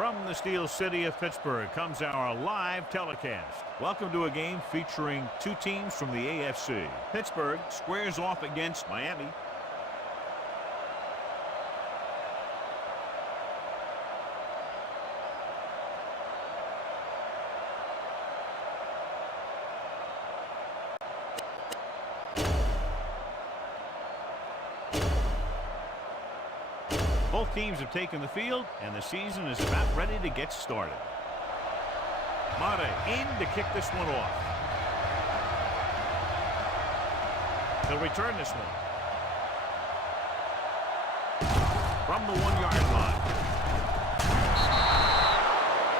From the Steel City of Pittsburgh comes our live telecast. Welcome to a game featuring two teams from the AFC. Pittsburgh squares off against Miami. Both teams have taken the field, and the season is about ready to get started. Mata in to kick this one off. He'll return this one. From the 1-yard line.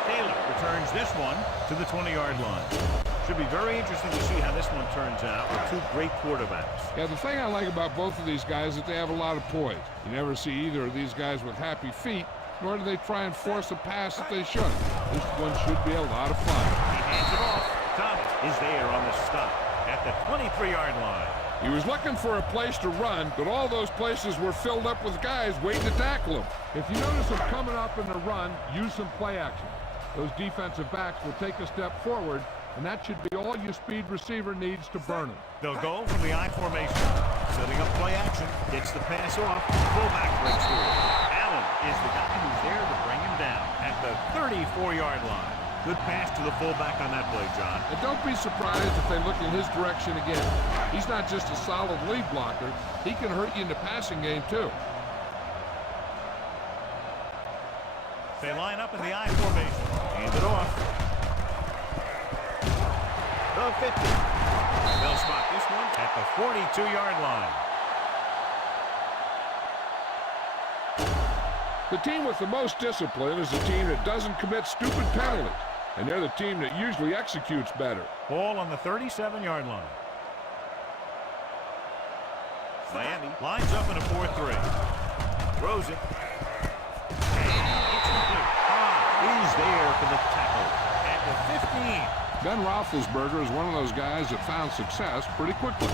Taylor returns this one to the 20-yard line. Should be very interesting to see how this one turns out with two great quarterbacks. Yeah, the thing I like about both of these guys is that they have a lot of poise. You never see either of these guys with happy feet, nor do they try and force a pass that they shouldn't. This one should be a lot of fun. He hands it off. Thomas is there on the stop at the 23-yard line. He was looking for a place to run, but all those places were filled up with guys waiting to tackle him. If you notice him coming up in the run, use some play action. Those defensive backs will take a step forward, and that should be all your speed receiver needs to burn him. They'll go from the I formation. Setting up play action. Gets the pass off. Fullback breaks through. Allen is the guy who's there to bring him down at the 34-yard line. Good pass to the fullback on that play, John. And don't be surprised if they look in his direction again. He's not just a solid lead blocker. He can hurt you in the passing game, too. They line up in the I formation. Hand it off. The 50. They'll spot this one at the 42-yard line. The team with the most discipline is the team that doesn't commit stupid penalties. And they're the team that usually executes better. Ball on the 37-yard line. Miami lines up in a 4-3. Throws it. And it's complete. Is there for the tackle at the 15. Ben Roethlisberger is one of those guys that found success pretty quickly.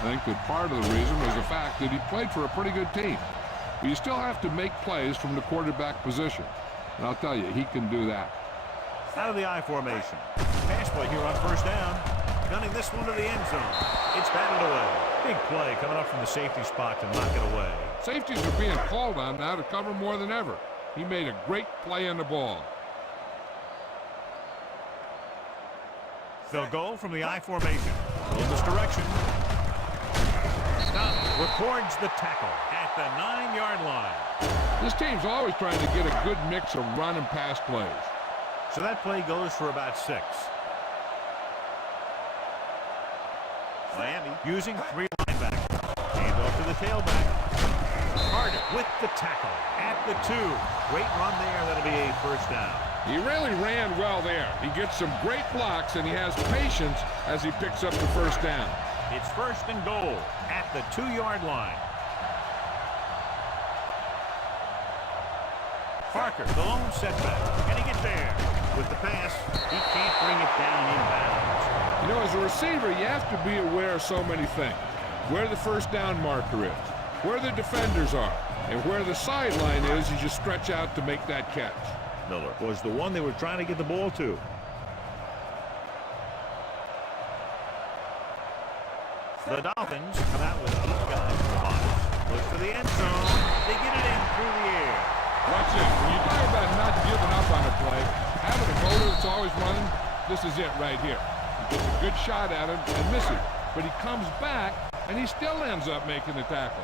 I think that part of the reason was the fact that he played for a pretty good team. But you still have to make plays from the quarterback position. And I'll tell you, he can do that. Out of the I formation. Pass play here on first down. Gunning this one to the end zone. It's batted away. Big play coming up from the safety spot to knock it away. Safeties are being called on now to cover more than ever. He made a great play on the ball. They'll go from the I formation. In this direction. Stop. Records the tackle at the 9-yard line. This team's always trying to get a good mix of run and pass plays. So that play goes for about 6. Miami using 3 linebackers. Hand off to the tailback. Carter with the tackle at the 2. Great run there. That'll be a first down. He really ran well there. He gets some great blocks, and he has patience as he picks up the first down. It's first and goal at the 2-yard line. Parker, the lone setback. Can he get there? With the pass, he can't bring it down inbounds. You know, as a receiver, you have to be aware of so many things. Where the first down marker is, where the defenders are, and where the sideline is as you stretch out to make that catch. Miller was the one they were trying to get the ball to. The Dolphins come out with 8 guys in the box. Looks for the end zone. They get it in through the air. Watch it. When you talk about not giving up on a play, having a motor that's always running, this is it right here. He gets a good shot at him and misses. But he comes back, and he still ends up making the tackle.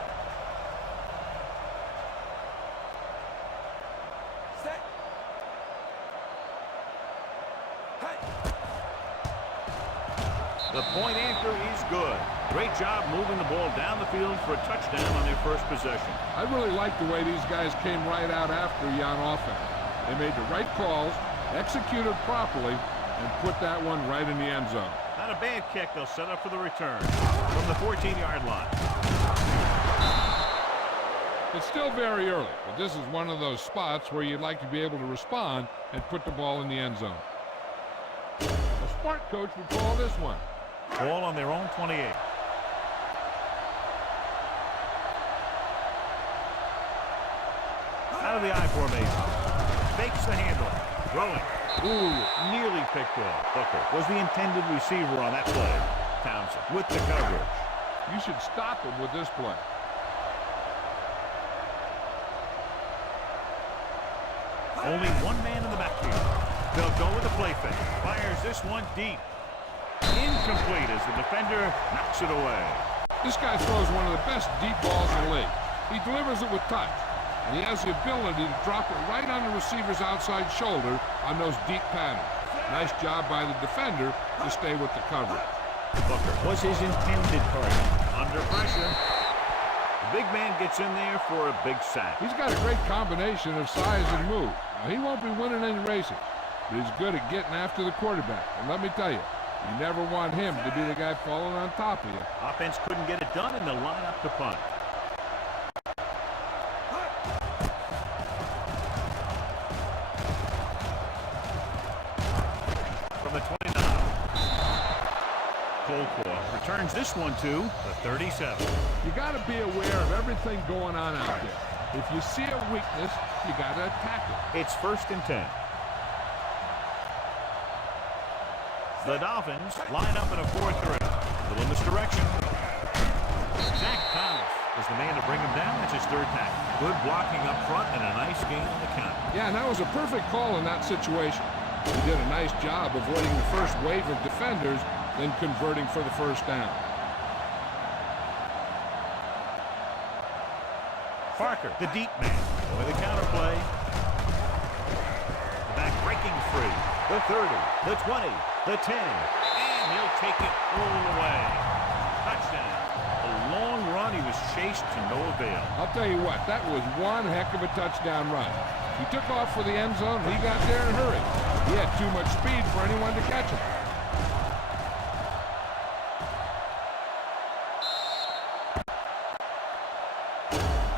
The point anchor is good. Great job moving the ball down the field for a touchdown on their first possession. I really like the way these guys came right out after you on offense. They made the right calls, executed properly, and put that one right in the end zone. Not a bad kick. They'll set up for the return from the 14-yard line. It's still very early, but this is one of those spots where you'd like to be able to respond and put the ball in the end zone. A smart coach would call this one. Ball on their own 28. Out of the I formation. Fakes the handoff. Throwing. Ooh, nearly picked off. Booker was the intended receiver on that play. Townsend with the coverage. You should stop him with this play. Only one man in the backfield. They'll go with the play fake. Fires this one deep. Incomplete as the defender knocks it away. This guy throws one of the best deep balls in the league. He delivers it with touch, and he has the ability to drop it right on the receiver's outside shoulder on those deep patterns. Nice job by the defender to stay with the coverage. Booker was his intended target. Under pressure. The big man gets in there for a big sack. He's got a great combination of size and move. Now, he won't be winning any races, but he's good at getting after the quarterback. And let me tell you, you never want him to be the guy falling on top of you. Offense couldn't get it done, and they'll line up to punt. From the 29. Colclough returns this one to the 37. You got to be aware of everything going on out there. If you see a weakness, you got to attack it. It's 1st and 10. The Dolphins line up in a 4-3. Little misdirection. Zach Thomas is the man to bring him down. That's his 3rd tackle. Good blocking up front and a nice gain on the count. Yeah, and that was a perfect call in that situation. He did a nice job avoiding the first wave of defenders, then converting for the 1st down. Parker, the deep man, with a counter play. The back breaking free. The 30, the 20, the 10, and he'll take it all the way. Touchdown. A long run. He was chased to no avail. I'll tell you what, that was one heck of a touchdown run. He took off for the end zone. He got there in a hurry. He had too much speed for anyone to catch him.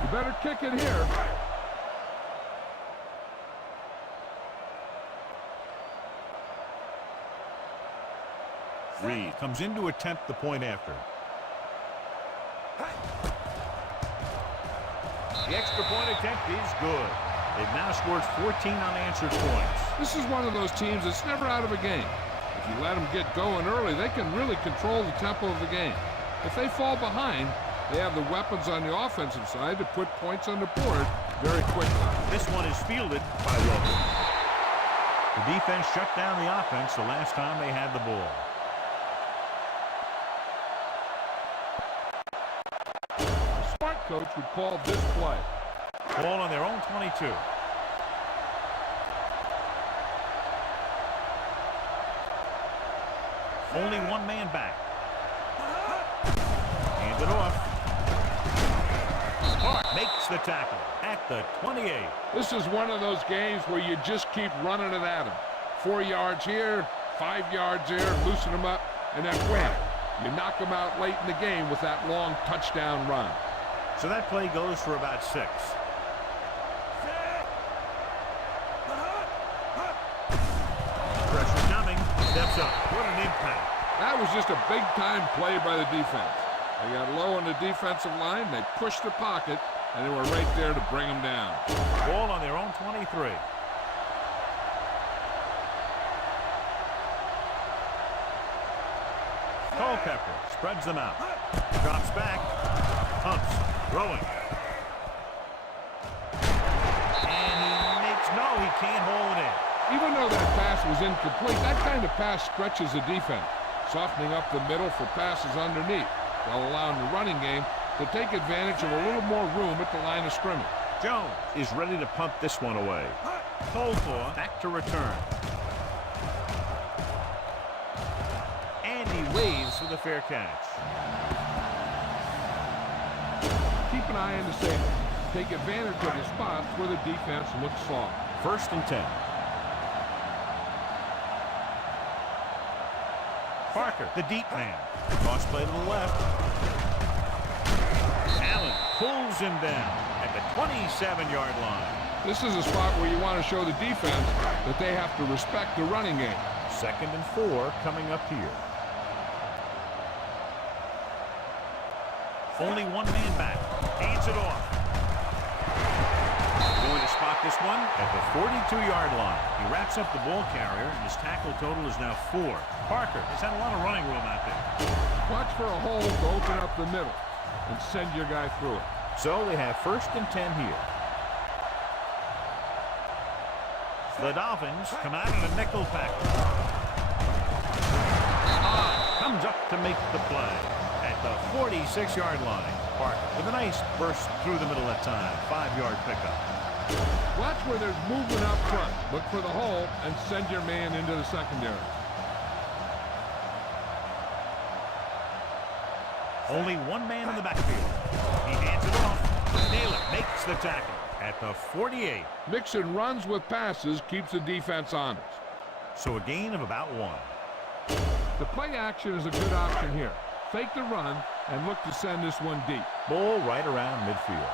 You better kick it here. Reed comes in to attempt the point after. The extra point attempt is good. They've now scored 14 unanswered points. This is one of those teams that's never out of a game. If you let them get going early, they can really control the tempo of the game. If they fall behind, they have the weapons on the offensive side to put points on the board very quickly. This one is fielded by Wilson. The defense shut down the offense the last time they had the ball. A smart coach would call this play. Ball on their own 22. Only one man back. Hand it off. Park makes the tackle at the 28. This is one of those games where you just keep running it at them. 4 yards here, 5 yards there, loosen them up, and then wham. You knock them out late in the game with that long touchdown run. So that play goes for about 6. Pressure coming. Steps up. What an impact. That was just a big-time play by the defense. They got low on the defensive line, they pushed the pocket, and they were right there to bring them down. Ball on their own 23. Culpepper spreads them out. Drops back. Pumps. Throwing. And he makes no, he can't hold it in. Even though that pass was incomplete, that kind of pass stretches the defense, softening up the middle for passes underneath, while allowing the running game to take advantage of a little more room at the line of scrimmage. Jones is ready to punt this one away. Colclough back to return. And he waves for the fair catch. Keep an eye on the safety. Take advantage of the spots where the defense looks soft. 1st and 10. Parker, the deep man. Cross play to the left. Allen pulls him down at the 27-yard line. This is a spot where you want to show the defense that they have to respect the running game. 2nd and 4 coming up here. Only one man back. Hands it off. going to spot this one at the 42-yard line. He wraps up the ball carrier, and his tackle total is now 4. Parker has had a lot of running room out there. Watch for a hole to open up the middle and send your guy through it. So they have 1st and 10 here. The Dolphins come out in a nickel package. Comes up to make the play at the 46-yard line. Parker with a nice burst through the middle that time. 5-yard pickup. Watch where there's movement up front. Look for the hole and send your man into the secondary. Only one man in the backfield. He hands it off. Naylor makes the tackle at the 48. Mixing runs with passes keeps the defense honest. So a gain of about 1. The play action is a good option here. Fake the run and look to send this one deep. Ball right around midfield.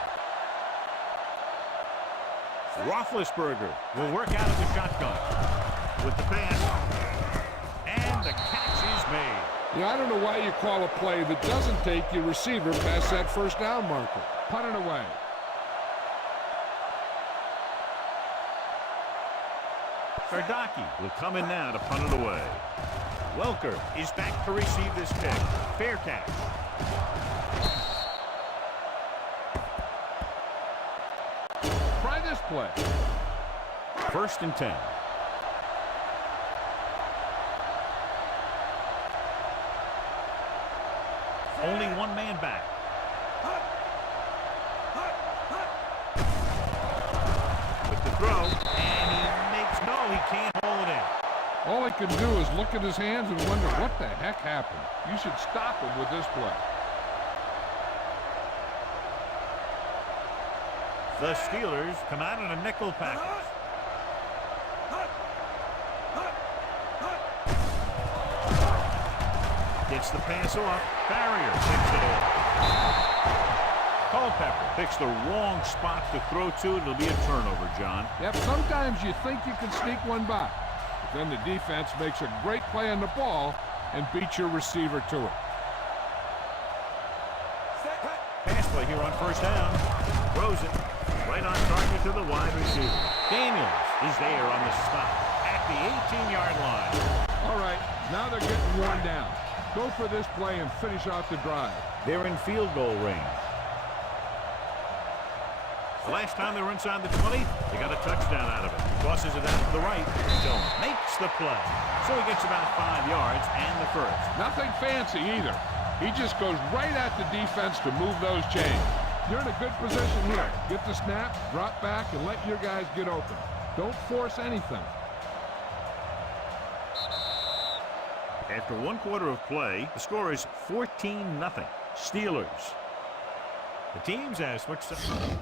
Roethlisberger will work out of the shotgun with the pass. And the catch is made. I don't know why you call a play that doesn't take your receiver past that 1st down marker. Punt it away. Sardaki will come in now to punt it away. Welker is back to receive this kick. Fair catch. Try this play. 1st and 10. Only one man back. With the throw, and he can't hold it in. All he can do is look at his hands and wonder what the heck happened. You should stop him with this play. The Steelers come out in a nickel package. Gets the pass off. Barrier picks it off. Culpepper picks the wrong spot to throw to. It'll be a turnover, John. Yep, sometimes you think you can sneak one by. But then the defense makes a great play on the ball and beats your receiver to it. Pass play here on 1st down. Throws it right on target to the wide receiver. Daniels is there on the stop at the 18-yard line. All right, now they're getting worn down. Go for this play and finish out the drive. They're in field goal range. The last time they were inside the 20, they got a touchdown out of it. Crosses it out to the right. Stone makes the play. So he gets about 5 yards and the 1st. Nothing fancy either. He just goes right at the defense to move those chains. You're in a good position here. Get the snap, drop back, and let your guys get open. Don't force anything. After 1 quarter of play, the score is 14-0. Steelers. The teams have switched sides.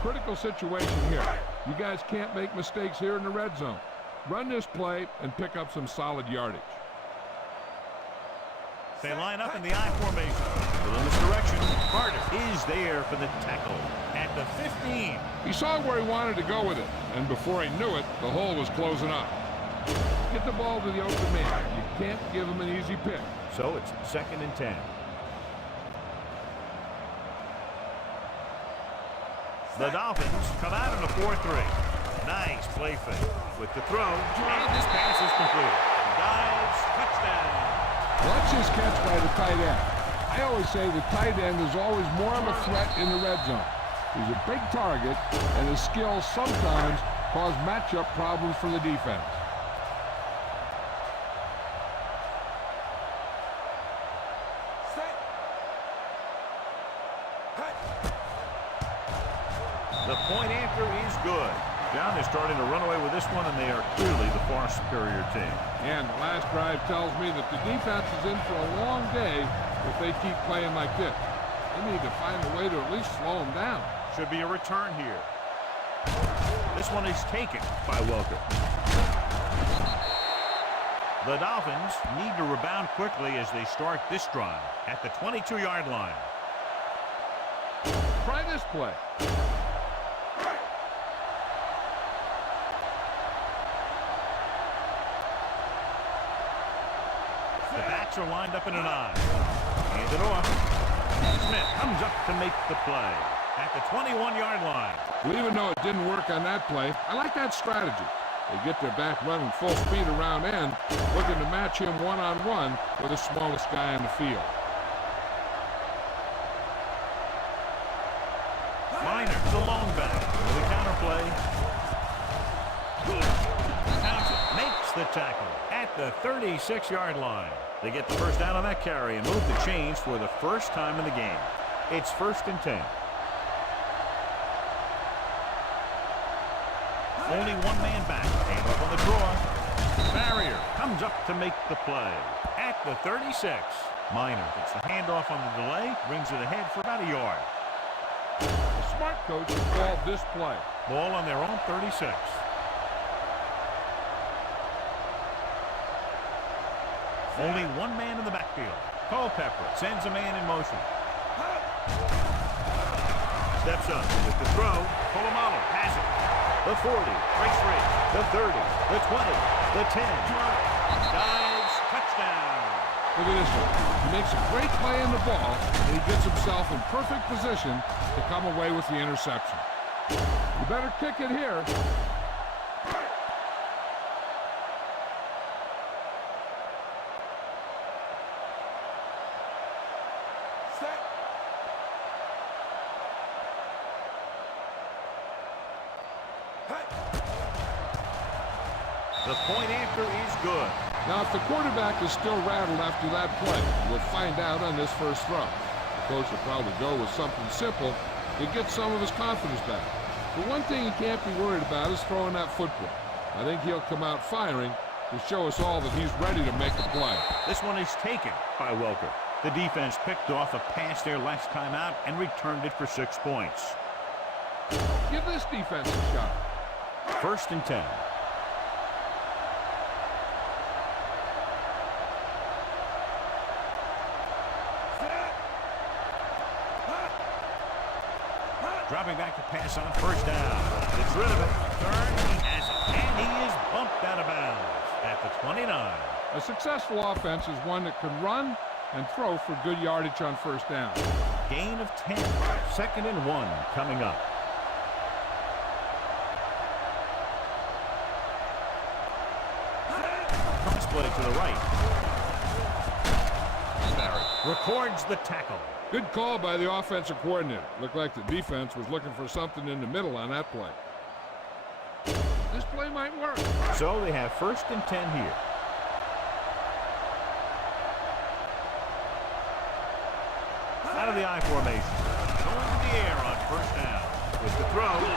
Critical situation here. You guys can't make mistakes here in the red zone. Run this play and pick up some solid yardage. They line up in the I formation. A little misdirection. Carter is there for the tackle at the 15. He saw where he wanted to go with it, and before he knew it, the hole was closing up. Get the ball to the open man. You can't give him an easy pick. So it's 2nd and 10. The Dolphins come out in a 4-3. Nice play fake with the throw, and this pass is completed. Dives, touchdown. Watch this catch by the tight end. I always say the tight end is always more of a threat in the red zone. He's a big target, and his skills sometimes cause matchup problems for the defense. The point after is good. John, they're starting to run away with this one, and they are clearly the far superior team. And the last drive tells me that the defense is in for a long day if they keep playing like this. They need to find a way to at least slow them down. Should be a return here. This one is taken by Welker. The Dolphins need to rebound quickly as they start this drive at the 22-yard line. Try this play. The backs are lined up in an I. Hand it off. Smith comes up to make the play at the 21-yard line. Well, even though it didn't work on that play, I like that strategy. They get their back running full speed around end, looking to match him one-on-one with the smallest guy on the field. Minor, the long back with a counterplay. Townsend makes the tackle at the 36-yard line. They get the first down on that carry and move the chains for the first time in the game. It's 1st and 10. Only one man back. Hand up on the draw. Barrier comes up to make the play at the 36. Minor gets the handoff on the delay, brings it ahead for about a yard. The smart coach has called this play. Ball on their own 36. Only one man in the backfield. Culpepper sends a man in motion. Steps up with the throw. Polamalu has it. The 40, breaks free. The 30, the 20, the 10. Dives, touchdown. Look at this one. He makes a great play in the ball, and he gets himself in perfect position to come away with the interception. You better kick it here. The point after is good. Now, if the quarterback is still rattled after that play, we'll find out on this first throw. The coach will probably go with something simple to get some of his confidence back. But one thing he can't be worried about is throwing that football. I think he'll come out firing to show us all that he's ready to make a play. This one is taken by Welker. The defense picked off a pass there last time out and returned it for 6 points. Give this defense a shot. 1st and 10. Dropping back to pass on 1st down. Gets rid of it. Turn, he has it. And he is bumped out of bounds at the 29. A successful offense is one that can run and throw for good yardage on 1st down. Gain of 10. 2nd and 1 coming up. Cross play to the right. Barry records the tackle. Good call by the offensive coordinator. Looked like the defense was looking for something in the middle on that play. This play might work. So they have 1st and 10 here. Out of the I formation. Going to the air on 1st down. With the throw. No,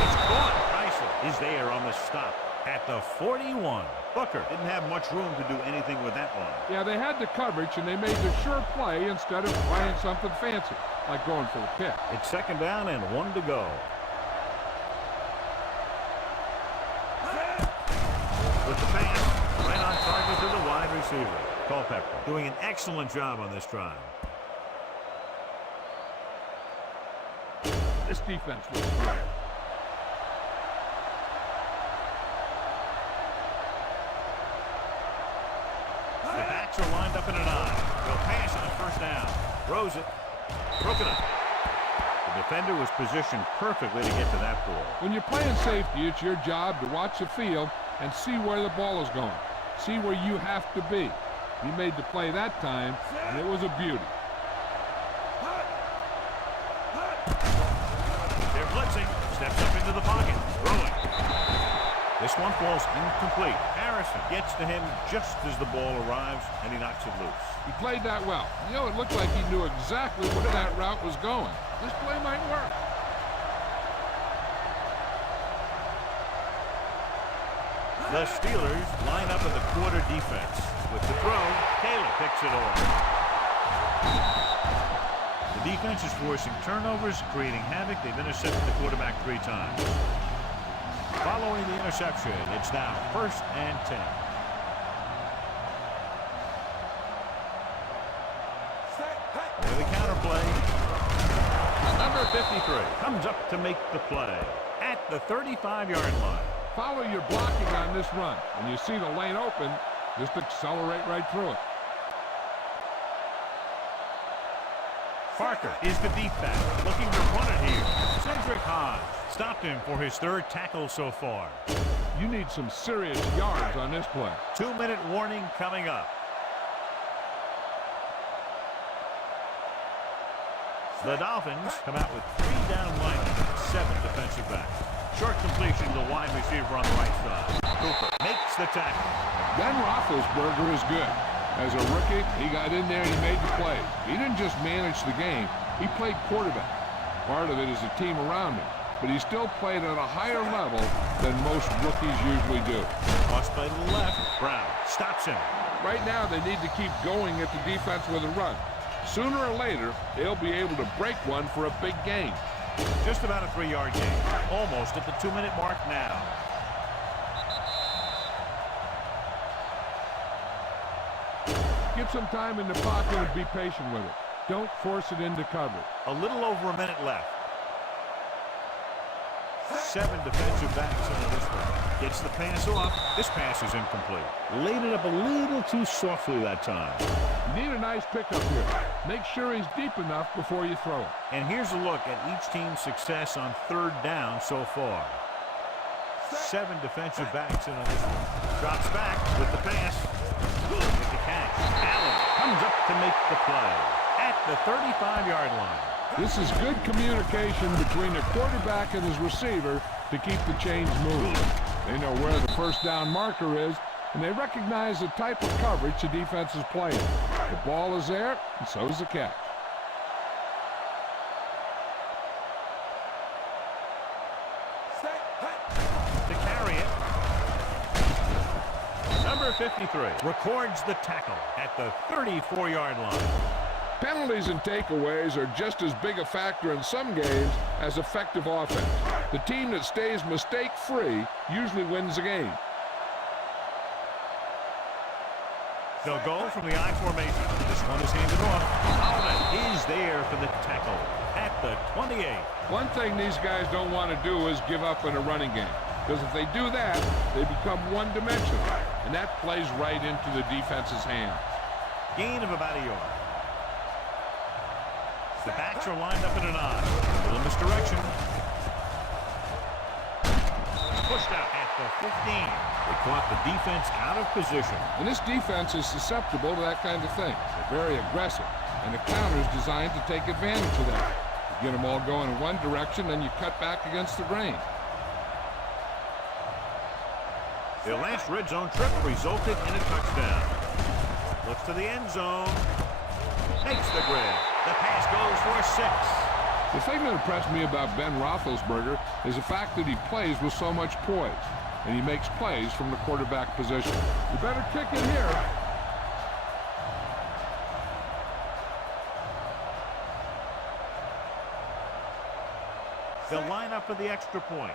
it's caught. Chrysler is there on the stop at the 41. Booker didn't have much room to do anything with that one. Yeah, they had the coverage, and they made the sure play instead of trying something fancy, like going for the pick. It's 2nd down and 1 to go. With the pass, right on target to the wide receiver. Culpepper doing an excellent job on this drive. This defense was great. The backs are lined up in an I. They'll pass on 1st down. Throws it. Broken up. The defender was positioned perfectly to get to that ball. When you're playing safety, it's your job to watch the field and see where the ball is going. See where you have to be. He made the play that time, and it was a beauty. They're blitzing. Steps up into the pocket. Throwing. This one falls incomplete. Harrison gets to him just as the ball arrives, and he knocks it loose. He played that well. You know, it looked like he knew exactly where that route was going. This play might work. The Steelers line up in the quarter defense. With the throw, Taylor picks it off. The defense is forcing turnovers, creating havoc. They've intercepted the quarterback 3 times. Following the interception, it's now 1st and 10. 53 comes up to make the play at the 35-yard line. Follow your blocking on this run. When you see the lane open, just accelerate right through it. Parker is the deep back, looking to run it here. Cedric Hodge stopped him for his third tackle so far. You need some serious yards on this play. 2-minute warning coming up. The Dolphins come out with 3 down linemen, 7 defensive backs. Short completion to the wide receiver on the right side. Cooper makes the tackle. Ben Roethlisberger is good. As a rookie, he got in there and he made the plays. He didn't just manage the game, he played quarterback. Part of it is the team around him, but he still played at a higher level than most rookies usually do. Toss play to the left. Brown stops him. Right now, they need to keep going at the defense with a run. Sooner or later, they'll be able to break one for a big gain. Just about a 3-yard gain. Almost at the 2-minute mark now. Get some time in the pocket and be patient with it. Don't force it into cover. A little over a minute left. 7 defensive backs into this one. Gets the pass off. This pass is incomplete. Laid it up a little too softly that time. You need a nice pickup here. Make sure he's deep enough before you throw it. And here's a look at each team's success on 3rd down so far. 7 defensive backs into this one. Drops back with the pass. With the catch. Allen comes up to make the play at the 35-yard line. This is good communication between the quarterback and his receiver to keep the chains moving. They know where the first down marker is, and they recognize the type of coverage the defense is playing. The ball is there, and so is the catch. To carry it, number 53 records the tackle at the 34-yard line. Penalties and takeaways are just as big a factor in some games as effective offense. The team that stays mistake-free usually wins the game. They'll go from the I formation. This one is handed off. Allen is there for the tackle at the 28. One thing these guys don't want to do is give up in a running game, because if they do that, they become one-dimensional, and that plays right into the defense's hands. Gain of about a yard. The backs are lined up in an I. A little misdirection. Pushed out at the 15. They caught the defense out of position. And this defense is susceptible to that kind of thing. They're very aggressive, and the counter is designed to take advantage of that. You get them all going in one direction, then you cut back against the grain. Their last red zone trip resulted in a touchdown. Looks to the end zone. Takes the grid. The pass goes for a 6. The thing that impressed me about Ben Roethlisberger is the fact that he plays with so much poise, and he makes plays from the quarterback position. You better kick it here. They'll line up for the extra point.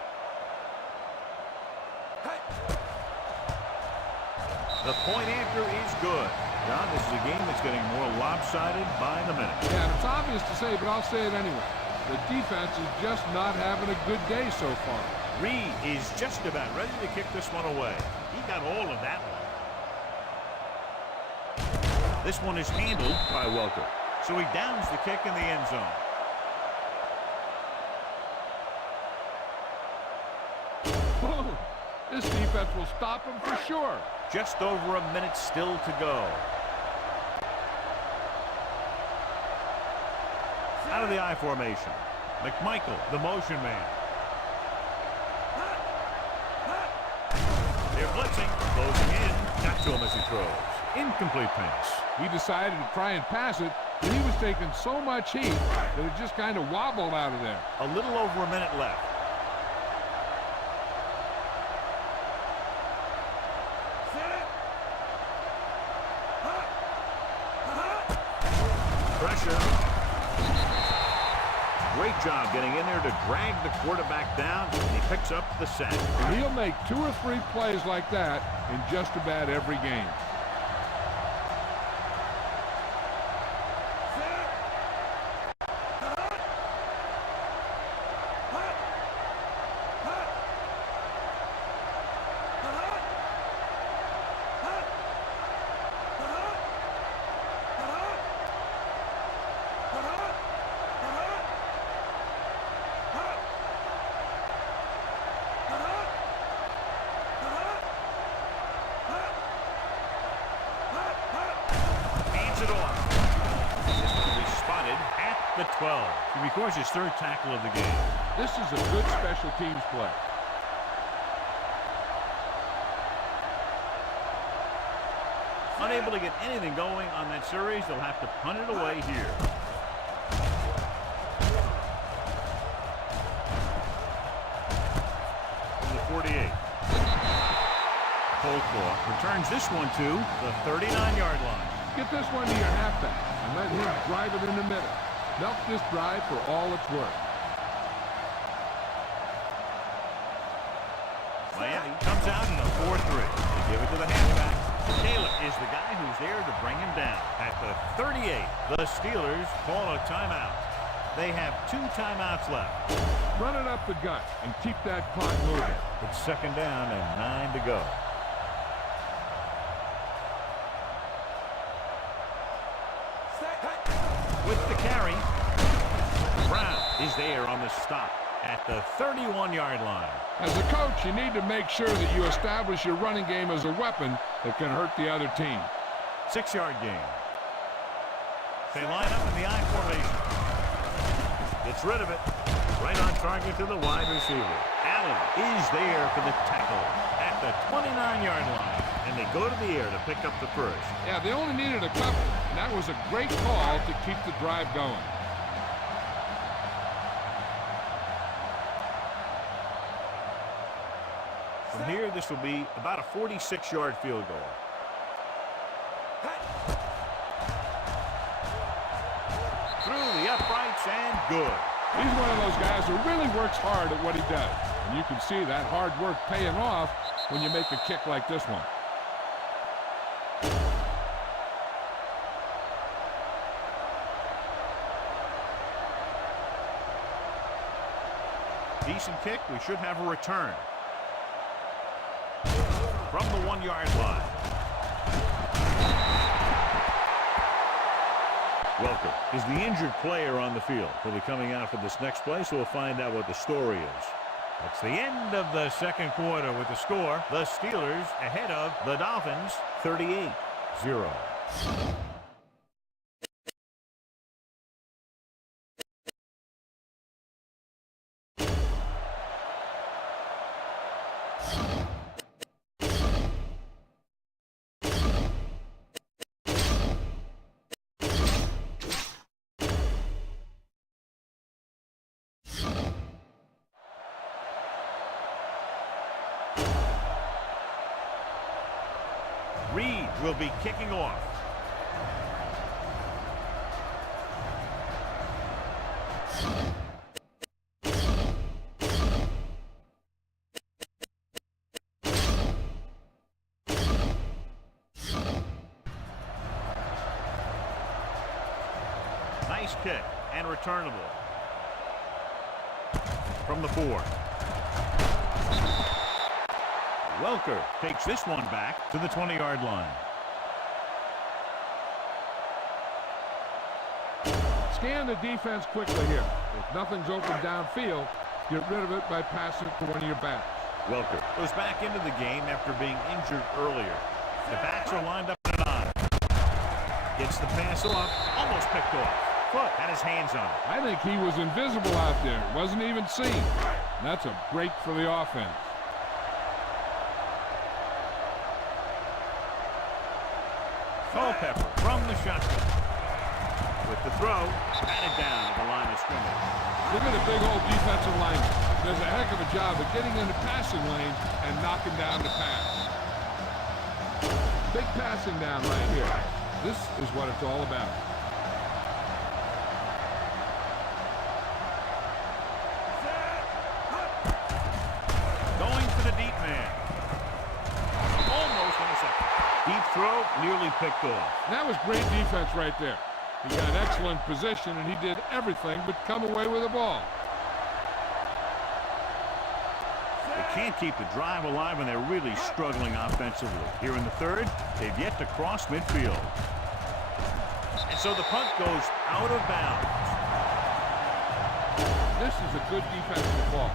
The point after is good. John, this is a game that's getting more lopsided by the minute. Yeah, and it's obvious to say, but I'll say it anyway. The defense is just not having a good day so far. Reed is just about ready to kick this one away. He got all of that one. This one is handled by Welker. So he downs the kick in the end zone. This defense will stop him for sure. Just over a minute still to go. Out of the I formation. McMichael, the motion man. They're blitzing, closing in. Got to him as he throws. Incomplete pass. He decided to try and pass it, but he was taking so much heat that it just kind of wobbled out of there. A little over a minute left. Pressure. Great job getting in there to drag the quarterback down, and he picks up the sack. And he'll make 2 or 3 plays like that in just about every game. the 12. He records his third tackle of the game. This is a good special teams play. Unable to get anything going on that series, they'll have to punt it away here. From the 48. Colclough returns this one to the 39-yard line. Get this one to your halfback and let him drive it in the middle. Milk this drive for all it's worth. Miami comes out in a 4-3. They give it to the halfback. Taylor is the guy who's there to bring him down. At the 38, the Steelers call a timeout. They have 2 timeouts left. Run it up the gut and keep that clock moving. It's second down and 9 to go. With the carry, Brown is there on the stop at the 31-yard line. As a coach, you need to make sure that you establish your running game as a weapon that can hurt the other team. 6-yard gain. They line up in the I formation. Gets rid of it. Right on target to the wide receiver. Allen is there for the tackle at the 29-yard line. And they go to the air to pick up the first. Yeah, they only needed a couple. And that was a great call to keep the drive going. From here, this will be about a 46-yard field goal. Through the uprights and good. He's one of those guys who really works hard at what he does. And you can see that hard work paying off when you make a kick like this one. Decent kick. We should have a return. From the 1-yard line. Welker is the injured player on the field. He'll be coming out for this next play, so we'll find out what the story is. It's the end of the second quarter with the score. The Steelers ahead of the Dolphins 38-0. Reed will be kicking off. Nice kick and returnable. From the 4. Welker takes this one back to the 20-yard line. Scan the defense quickly here. If nothing's open downfield, get rid of it by passing to one of your backs. Welker goes back into the game after being injured earlier. The backs are lined up in an I. Gets the pass off, almost picked off. Foot had his hands on it. I think he was invisible out there. Wasn't even seen. That's a break for the offense. Culpepper from the shotgun. With the throw, batted down at the line of scrimmage. Look at a big old defensive lineman. Does a heck of a job of getting into passing lanes and knocking down the pass. Big passing down right here. This is what it's all about. Going for the deep man. Almost intercepted. Deep throw, nearly picked off. That was great defense right there. He got excellent position, and he did everything but come away with the ball. They can't keep the drive alive when they're really struggling offensively. Here in the third, they've yet to cross midfield. And so the punt goes out of bounds. This is a good defensive ball.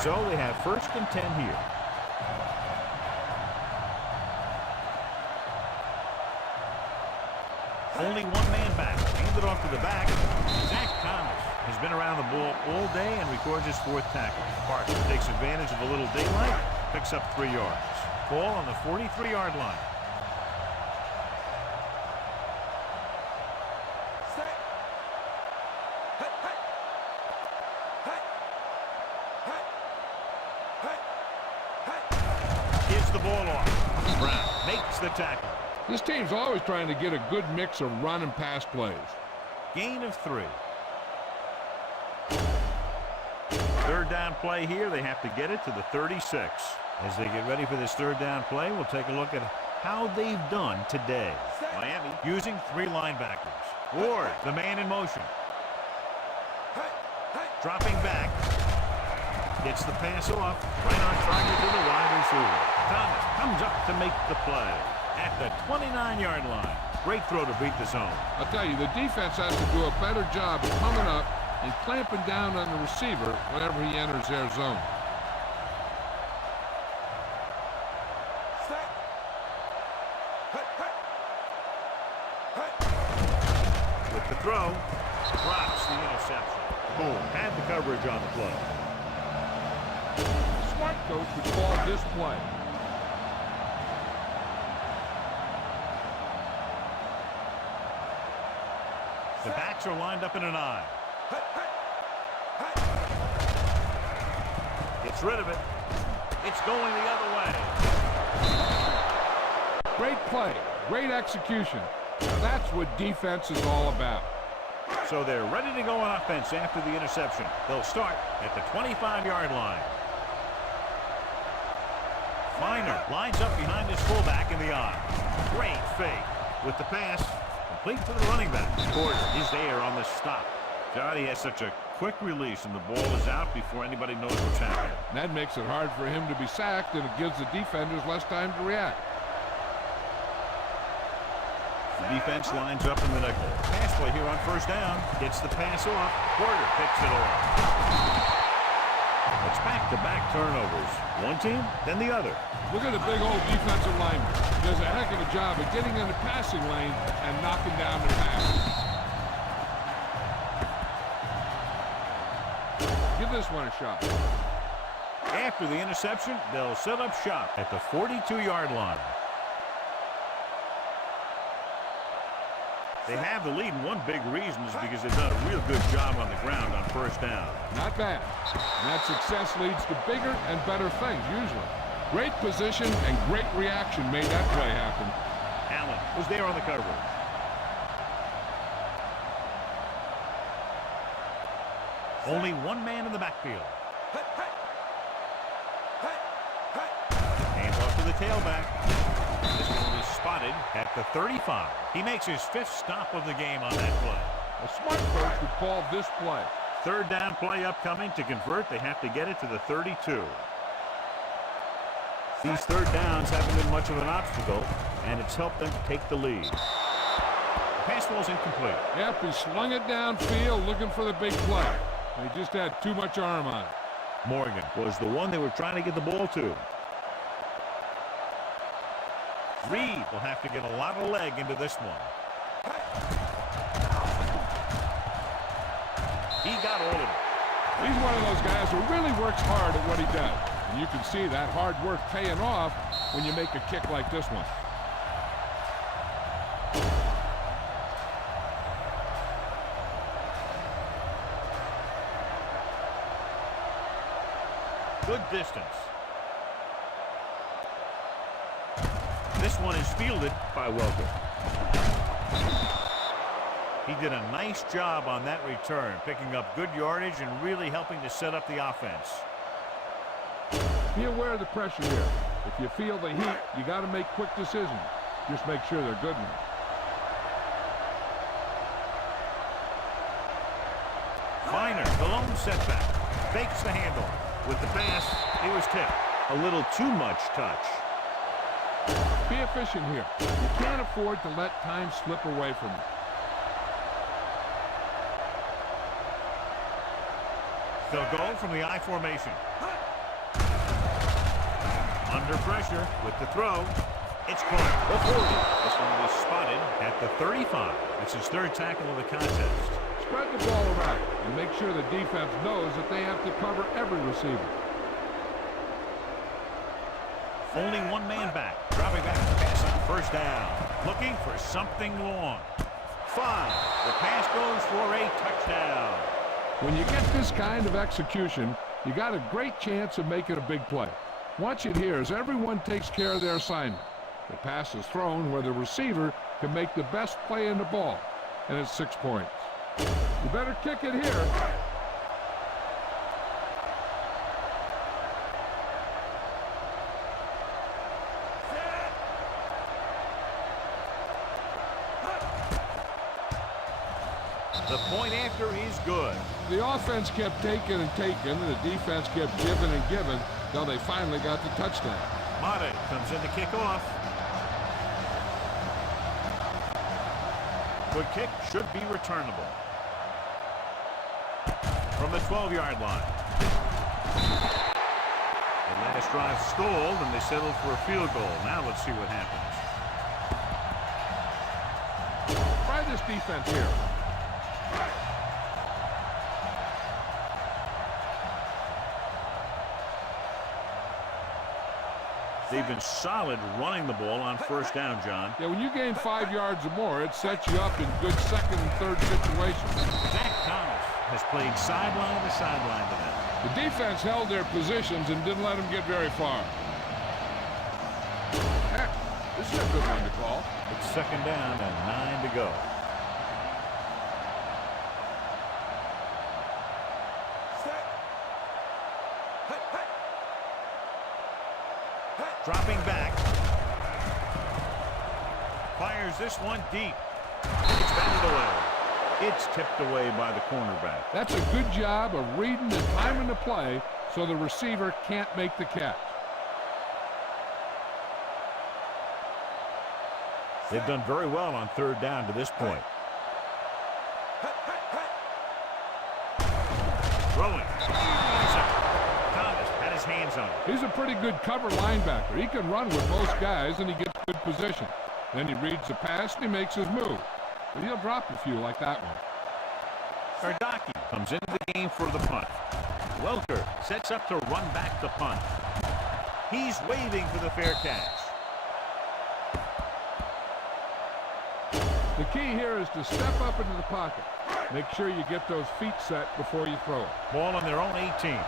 So they have 1st and 10 here. Only one man back. Hand it off to the back. Zach Thomas has been around the ball all day and records his 4th tackle. Parker takes advantage of a little daylight, picks up 3 yards. Ball on the 43-yard line. Gives the ball off. Brown makes the tackle. This team's always trying to get a good mix of run and pass plays. Gain of 3. 3rd down play here. They have to get it to the 36. As they get ready for this 3rd down play, we'll take a look at how they've done today. Miami using 3 linebackers. Ward, the man in motion. Dropping back. Gets the pass off. Right on target to the wide receiver. Thomas comes up to make the play at the 29-yard line. Great throw to beat the zone. I'll tell you, the defense has to do a better job of coming up and clamping down on the receiver whenever he enters their zone. With the throw, drops the interception. Boom, had the coverage on the play. Smart coach would call this play. The backs are lined up in an I. Gets rid of it. It's going the other way. Great play, great execution. Now that's what defense is all about. So they're ready to go on offense after the interception. They'll start at the 25-yard line. Miner lines up behind his fullback in the I. Great fake with the pass. Complete to the running back. Gordon is there on the stop. God, he has such a quick release, and the ball is out before anybody knows what's happening. That makes it hard for him to be sacked, and it gives the defenders less time to react. The defense lines up in the nickel. Pass play here on 1st down. Gets the pass off. Porter picks it off. It's back-to-back turnovers. One team, then the other. Look at the big old defensive lineman. He does a heck of a job of getting in the passing lane and knocking down the pass. Give this one a shot. After the interception, they'll set up shop at the 42-yard line. They have the lead, and one big reason is because they've done a real good job on the ground on 1st down. Not bad. And that success leads to bigger and better things, usually. Great position and great reaction made that play happen. Allen was there on the coverage. Only one man in the backfield. Hands off to the tailback. This one is spotted at the 35. He makes his 5th stop of the game on that play. A smart coach would call this play. 3rd down play upcoming. To convert, they have to get it to the 32. These 3rd downs haven't been much of an obstacle, and it's helped them take the lead. The pass ball's incomplete. Yep, he slung it downfield looking for the big play. He just had too much arm on it. Morgan was the one they were trying to get the ball to. Reed will have to get a lot of leg into this one. He got all of it. He's one of those guys who really works hard at what he does. And you can see that hard work paying off when you make a kick like this one. Good distance. This one is fielded by Welker. He did a nice job on that return, picking up good yardage and really helping to set up the offense. Be aware of the pressure here. If you feel the heat, you got to make quick decisions. Just make sure they're good ones. Finer, the lone setback, fakes the handle. With the pass, he was tipped. A little too much touch. Be efficient here. You can't afford to let time slip away from you. They'll go from the I formation. Under pressure with the throw. It's caught. The 40. This one was spotted at the 35. It's his 3rd tackle of the contest. Spread the ball around and make sure the defense knows that they have to cover every receiver. Only one man back. Dropping back to pass on first down. Looking for something long. 5. The pass goes for a touchdown. When you get this kind of execution, you got a great chance of making a big play. Watch it here as everyone takes care of their assignment. The pass is thrown where the receiver can make the best play in the ball, and it's 6 points. You better kick it here. The point after is good. The offense kept taking and taking, and the defense kept giving and giving until they finally got the touchdown. Mate comes in to kick off. Good kick should be returnable. From the 12-yard line. The last drive stalled, and they settled for a field goal. Now let's see what happens. Try this defense here. They've been solid running the ball on first down, John. Yeah, when you gain 5 yards or more, it sets you up in good second and third situations. Zach Thomas has played sideline to sideline to them. The defense held their positions and didn't let them get very far. Heck, this is a good one to call. It's second down and 9 to go. Dropping back. Fires this one deep. It's batted away. It's tipped away by the cornerback. That's a good job of reading and timing the play so the receiver can't make the catch. They've done very well on third down to this point. Throwing. Thomas had his hands on it. He's a pretty good cover linebacker. He can run with most guys, and he gets good position. Then he reads the pass, and he makes his move. But he'll drop a few like that one. Kardaki comes into the game for the punt. Welker sets up to run back the punt. He's waiting for the fair catch. The key here is to step up into the pocket. Make sure you get those feet set before you throw it. Ball on their own 18.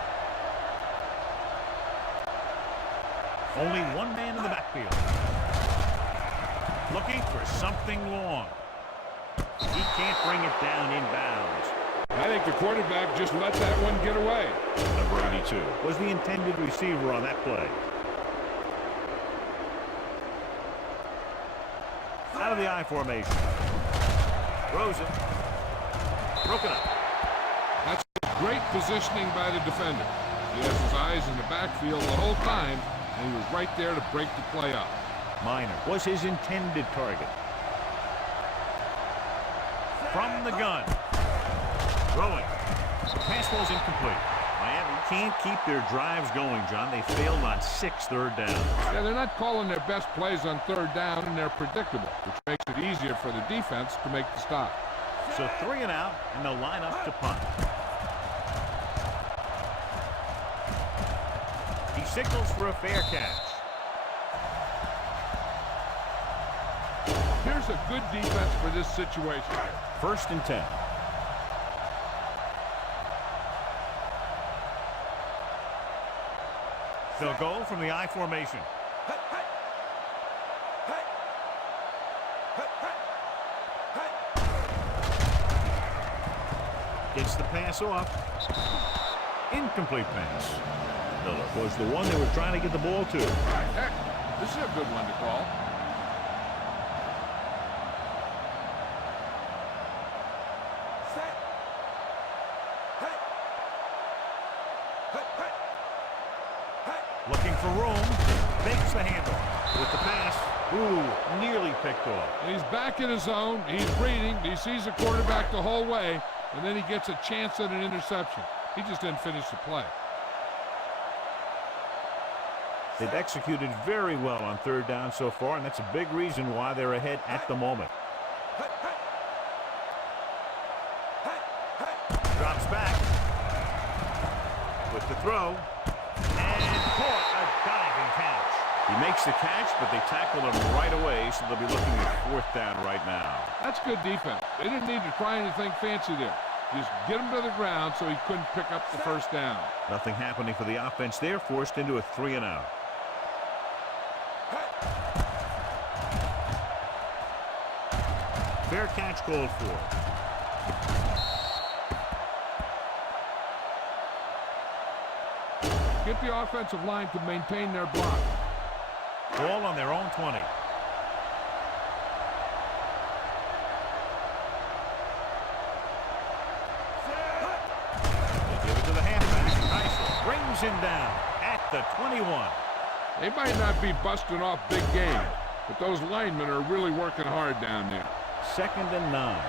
Only one man in the backfield. Looking for something long. He can't bring it down inbounds. I think the quarterback just let that one get away. Number 82 was the intended receiver on that play. Out of the I formation. Throws it. Broken up. That's great positioning by the defender. He has his eyes in the backfield the whole time, and he was right there to break the play up. Minor was his intended target. From the gun. Throwing. Pass ball's incomplete. Miami can't keep their drives going, John. They failed on 6 third downs. Yeah, they're not calling their best plays on third down, and they're predictable, which makes it easier for the defense to make the stop. So 3 and out, and they'll line up to punt. He signals for a fair catch. Here's a good defense for this situation. 1st and 10. They'll go from the I formation. Gets the pass off. Incomplete pass. Miller was the one they were trying to get the ball to. Heck, this is a good one to call. Looking for room. Makes the handle. With the pass. Ooh, nearly picked off. And he's back in his zone. He's reading. He sees the quarterback the whole way. And then he gets a chance at an interception. He just didn't finish the play. They've executed very well on third down so far, and that's a big reason why they're ahead at the moment. throw. And caught a diving catch. He makes the catch, but they tackle him right away, so they'll be looking at 4th down right now. That's good defense. They didn't need to try anything fancy there. Just get him to the ground so he couldn't pick up the 1st down. Nothing happening for the offense there, forced into a 3-and-out. Fair catch called for. Get the offensive line to maintain their block. Ball on their own 20. They give it to the halfback. Nice. Brings him down at the 21. They might not be busting off big game, but those linemen are really working hard down there. 2nd and 9.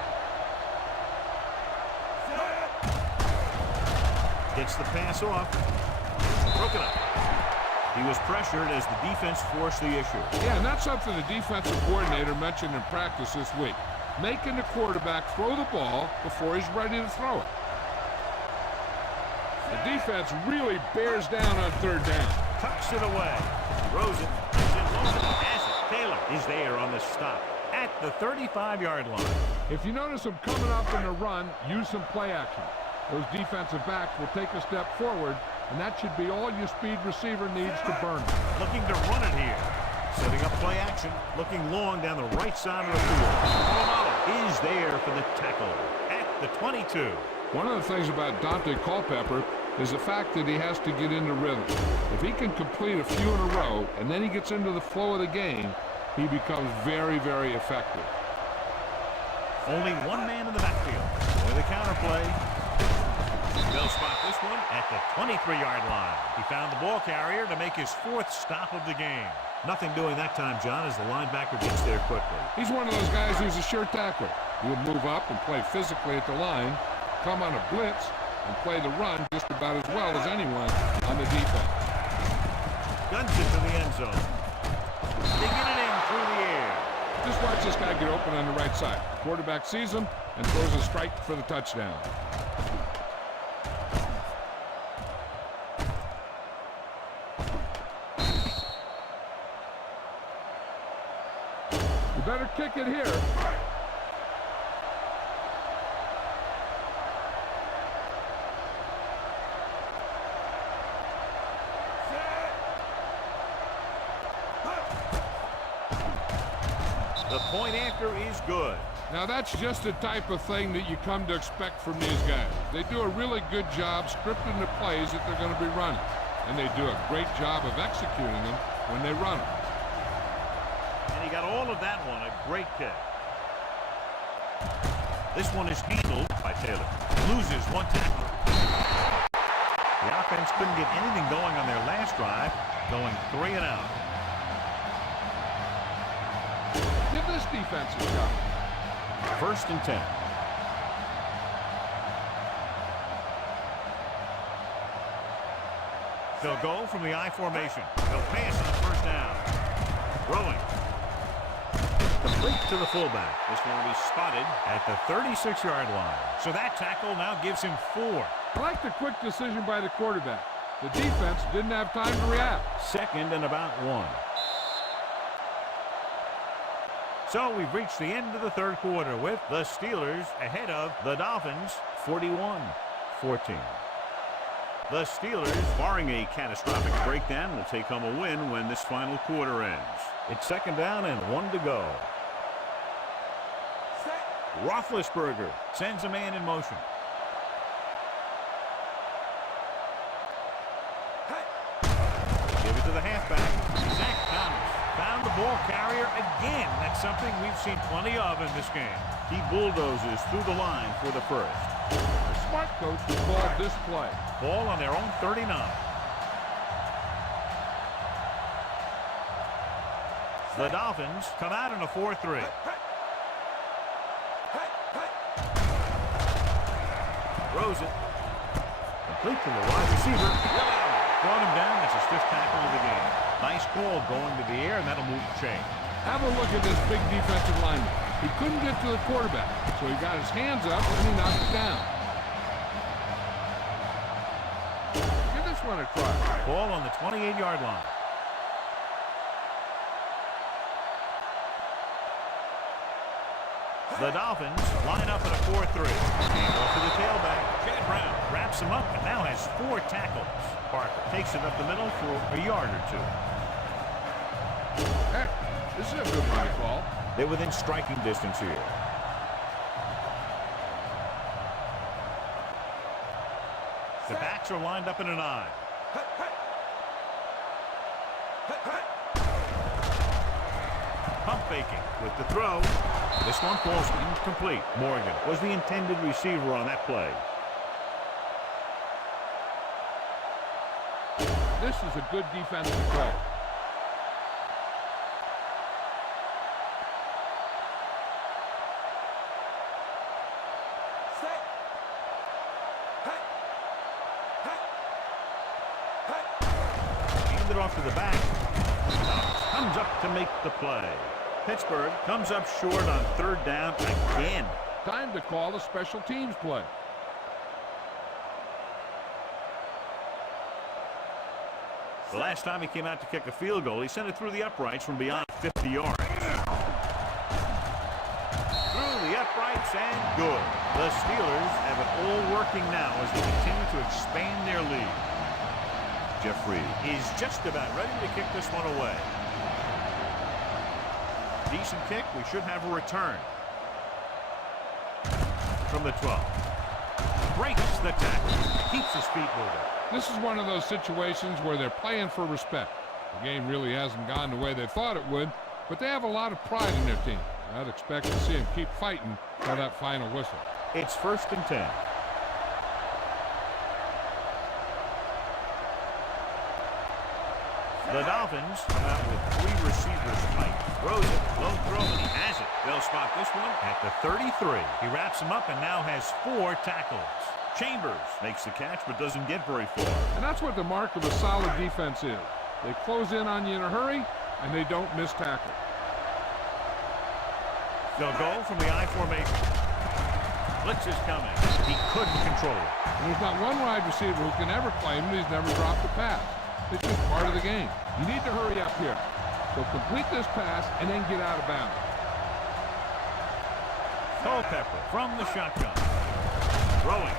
Gets the pass off. Broken up. He was pressured as the defense forced the issue. Yeah, and that's something the defensive coordinator mentioned in practice this week. Making the quarterback throw the ball before he's ready to throw it. The defense really bears down on 3rd down. Tucks it away. Throws it. Has it. Taylor is there on the stop at the 35-yard line. If you notice them coming up in the run, use some play action. Those defensive backs will take a step forward, and that should be all your speed receiver needs to burn. Looking to run it here. Setting up play action. Looking long down the right side of the field. Polamalu is there for the tackle at the 22. One of the things about Dante Culpepper is the fact that he has to get into rhythm. If he can complete a few in a row, and then he gets into the flow of the game, he becomes very, very effective. Only one man in the backfield. With a counter play. They'll spot this one at the 23-yard line. He found the ball carrier to make his 4th stop of the game. Nothing doing that time, John, as the linebacker gets there quickly. He's one of those guys who's a sure tackler. He'll move up and play physically at the line, come on a blitz, and play the run just about as well as anyone on the defense. Guns it to the end zone. They get it in through the air. Just watch this guy get open on the right side. Quarterback sees him and throws a strike for the touchdown. You better kick it here. The point after is good. Now that's just the type of thing that you come to expect from these guys. They do a really good job scripting the plays that they're going to be running. And they do a great job of executing them when they run them. And he got all of that one, a great kick. This one is handled by Taylor. Loses one tackle. The offense couldn't get anything going on their last drive, going 3-and-out. Give this defense a shot. 1st and 10. They'll go from the I formation. They'll pass on 1st down. Throwing. Complete to the fullback. This one will be spotted at the 36-yard line. So that tackle now gives him 4. I like the quick decision by the quarterback. The defense didn't have time to react. 2nd and about 1. So we've reached the end of the 3rd quarter with the Steelers ahead of the Dolphins 41-14. The Steelers, barring a catastrophic breakdown, will take home a win when this final quarter ends. It's 2nd down and 1 to go. Roethlisberger sends a man in motion. Give it to the halfback. Zach Thomas found the ball carrier again. That's something we've seen plenty of in this game. He bulldozes through the line for the 1st. The smart coach will call this play. Ball on their own 39. The Dolphins come out in a 4-3. Throws it. Complete to the wide receiver. Brought him down. That's his 5th tackle of the game. Nice call going to the air, and that'll move the chain. Have a look at this big defensive lineman. He couldn't get to the quarterback, so he got his hands up and he knocked it down. Give this one a try. Ball on the 28-yard line. The Dolphins line up in a 4-3. Handoff to the tailback. Chad Brown wraps him up and now has 4 tackles. Parker takes it up the middle for a yard or 2. Heck, this is a good play call. They're within striking distance here. The backs are lined up in an I. Pump faking with the throw. This one falls incomplete. Morgan was the intended receiver on that play. This is a good defensive play. Hand it off to the back. Comes up to make the play. Pittsburgh comes up short on 3rd down again. Time to call a special teams play. The last time he came out to kick a field goal, he sent it through the uprights from beyond 50 yards. Through the uprights and good. The Steelers have it all working now as they continue to expand their lead. Jeffrey is just about ready to kick this one away. Decent kick. We should have a return. From the 12. Breaks the tackle. Keeps his feet moving. This is one of those situations where they're playing for respect. The game really hasn't gone the way they thought it would, but they have a lot of pride in their team. I'd expect to see them keep fighting for that final whistle. It's 1st and 10. The Dolphins come out with 3 receivers tight. Throws it, low throw, and he has it. They'll spot this one at the 33. He wraps him up and now has 4 tackles. Chambers makes the catch but doesn't get very far. And that's what the mark of a solid defense is. They close in on you in a hurry, and they don't miss tackle. They'll go from the I formation. Blitz is coming. He couldn't control it. And there's not one wide receiver who can ever claim that he's never dropped a pass. It's just part of the game. You need to hurry up here. So complete this pass and then get out of bounds. Culpepper from the shotgun. Throwing.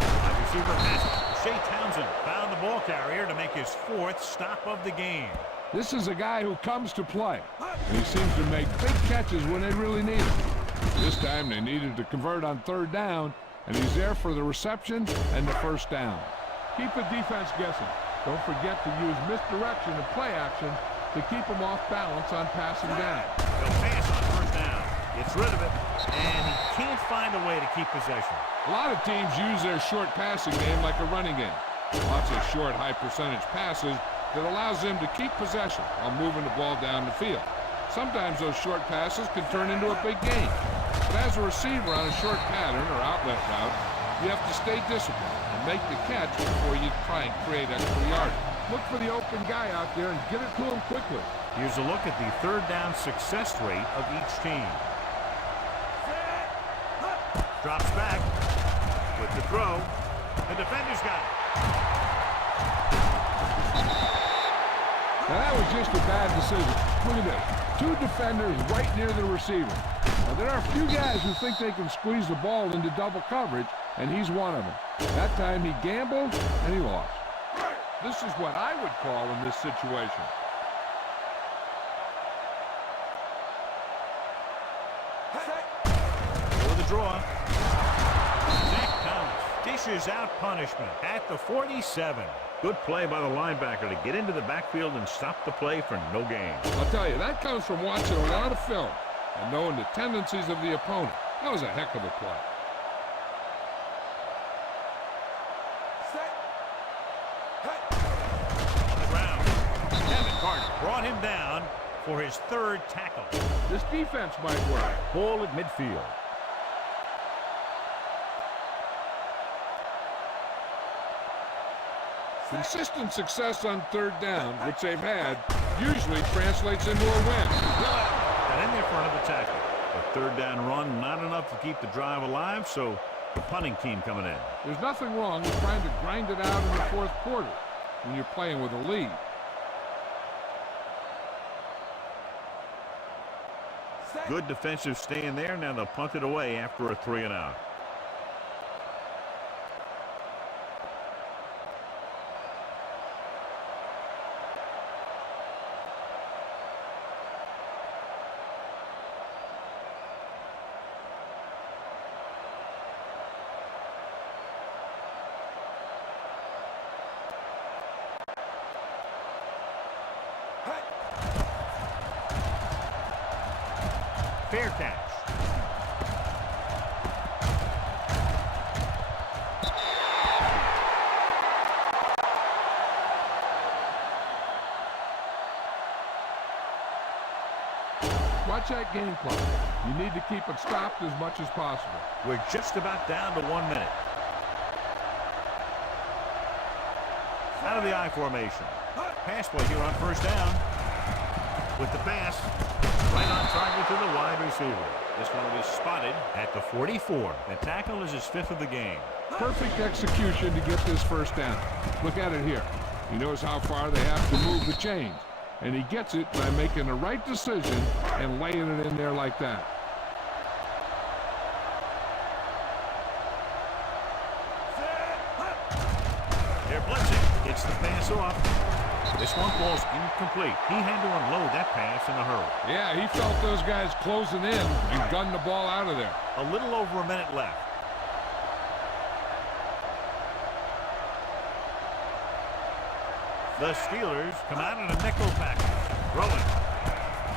Wide receiver has it. Shea Townsend found the ball carrier to make his 4th stop of the game. This is a guy who comes to play. And he seems to make big catches when they really need him. This time they needed to convert on 3rd down, and he's there for the reception and the 1st down. Keep the defense guessing. Don't forget to use misdirection and play action to keep them off balance on passing down. They'll pass on 1st down. Gets rid of it, and he can't find a way to keep possession. A lot of teams use their short passing game like a running game. Lots of short, high-percentage passes that allows them to keep possession while moving the ball down the field. Sometimes those short passes can turn into a big game. But as a receiver on a short pattern or outlet route, you have to stay disciplined and make the catch before you try and create extra yardage. Look for the open guy out there and get it to him quickly. Here's a look at the 3rd down success rate of each team. Drops back with the throw. The defender's got it. Now that was just a bad decision. Look at this. 2 defenders right near the receiver. Now there are a few guys who think they can squeeze the ball into double coverage, and he's one of them. That time he gambled, and he lost. This is what I would call in this situation. For the draw. Zach Thomas dishes out punishment at the 47. Good play by the linebacker to get into the backfield and stop the play for no gain. I'll tell you, that comes from watching a lot of film and knowing the tendencies of the opponent. That was a heck of a play. On the ground, Kevin Carter brought him down for his 3rd tackle. This defense might work. Ball at midfield. Consistent success on 3rd down, which they've had, usually translates into a win. Got in there for another tackle. The 3rd down run, not enough to keep the drive alive, so the punting team coming in. There's nothing wrong with trying to grind it out in the 4th quarter. when you're playing with a lead. Good defensive stand there. Now they'll punt it away after a 3-and-out. Fair catch. Watch that game clock. You need to keep it stopped as much as possible. We're just about down to 1 minute. Out of the I formation. Pass play here on first down. With the pass, right on target to the wide receiver. This one will be spotted at the 44. The tackle is his 5th of the game. Perfect execution to get this first down. Look at it here. He knows how far they have to move the chains. And he gets it by making the right decision and laying it in there like that. They're blitzing. Gets the pass off. This one falls incomplete. He had to unload that pass in a hurry. Yeah, he felt those guys closing in and gunned the ball out of there. A little over a minute left. The Steelers come out in a nickel package. Throwing.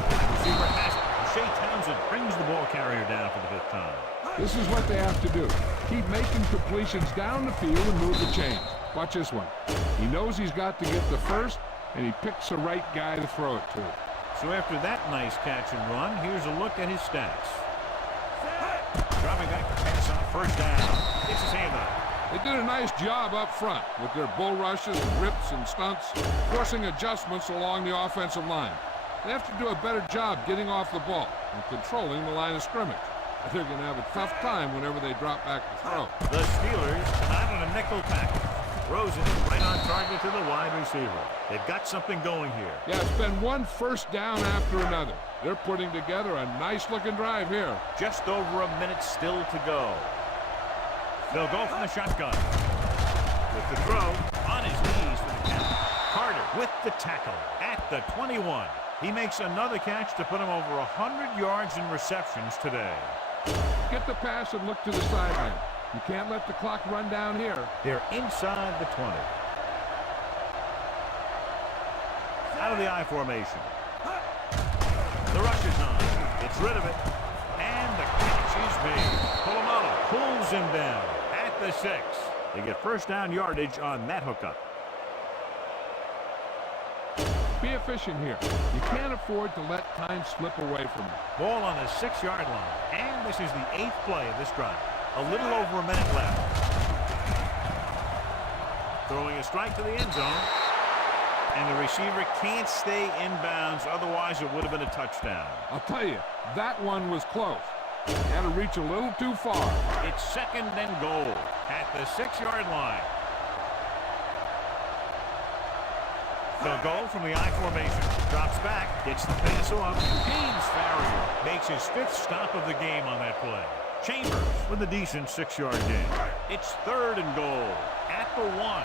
The receiver has it. Shea Townsend brings the ball carrier down for the 5th time. This is what they have to do. Keep making completions down the field and move the chains. Watch this one. He knows he's got to get the first, and he picks the right guy to throw it to. So after that nice catch and run, here's a look at his stats. Dropping back to pass on first down. Gets his hand up. They did a nice job up front with their bull rushes and rips and stunts, forcing adjustments along the offensive line. They have to do a better job getting off the ball and controlling the line of scrimmage. They're going to have a tough time whenever they drop back to throw. The Steelers come out in a nickel package. Throws it right on target to the wide receiver. They've got something going here. Yeah, it's been one first down after another. They're putting together a nice-looking drive here. Just over a minute still to go. They'll go from the shotgun. With the throw, on his knees for the count. Carter with the tackle at the 21. He makes another catch to put him over 100 yards in receptions today. Get the pass and look to the sideline. You can't let the clock run down here. They're inside the 20. Out of the I formation. The rush is on. Gets rid of it. And the catch is made. Polamalu pulls him down at the 6. They get first down yardage on that hookup. Be efficient here. You can't afford to let time slip away from you. Ball on the 6-yard line. And this is the 8th play of this drive. A little over a minute left. Throwing a strike to the end zone. And the receiver can't stay inbounds, otherwise it would have been a touchdown. I'll tell you, that one was close. Had to reach a little too far. It's 2nd and goal at the 6-yard line. They'll go from the I formation. Drops back, gets the pass off. James Farrier makes his 5th stop of the game on that play. Chambers with a decent 6-yard gain. It's 3rd and goal at the 1.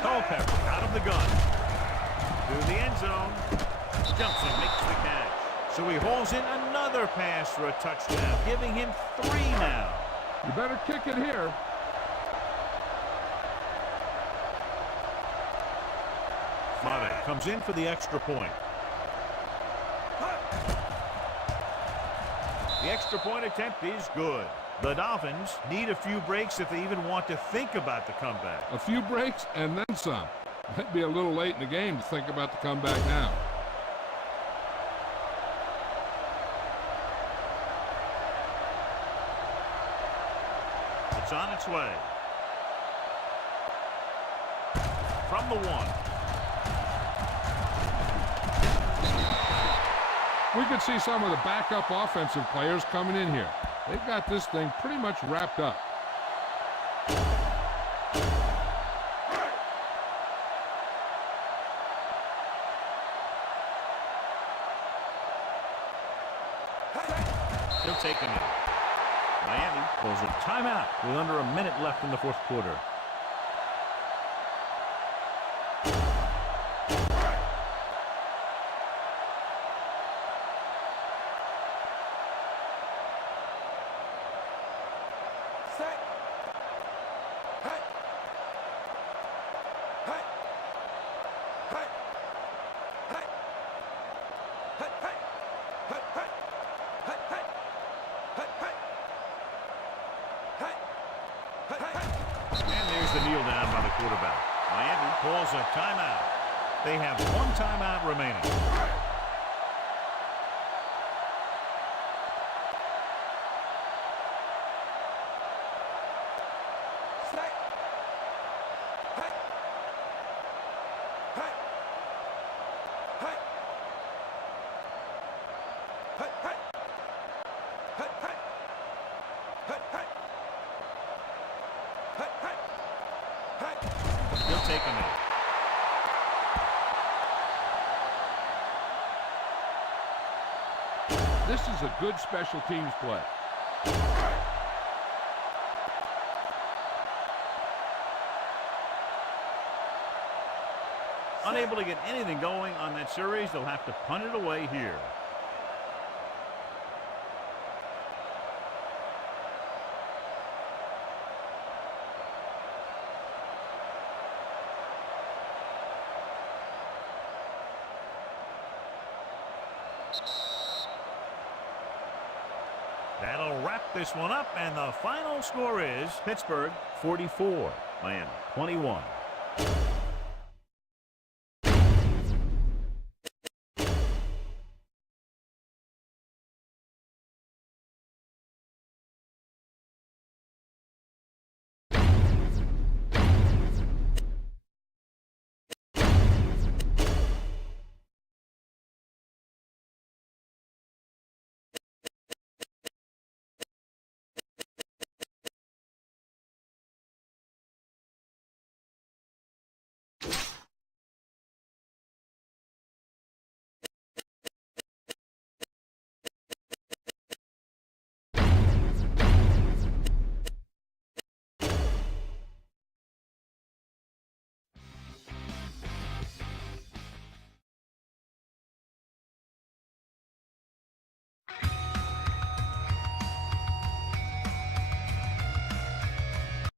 Culpepper out of the gun. Through the end zone. Jumps and makes the catch. So he hauls in another pass for a touchdown, giving him 3 now. You better kick it here. Mate comes in for the extra point. The extra point attempt is good. The Dolphins need a few breaks if they even want to think about the comeback. A few breaks and then some. Might be a little late in the game to think about the comeback now. It's on its way. From the 1. We could see some of the backup offensive players coming in here. They've got this thing pretty much wrapped up. He'll take a minute. Miami calls a timeout with under a minute left in the fourth quarter. And there's the kneel down by the quarterback. Miami calls a timeout. They have one timeout remaining. He'll take a minute. This is a good special teams play. Unable to get anything going on that series, they'll have to punt it away here. That'll wrap this one up, and the final score is Pittsburgh 44, Miami 21.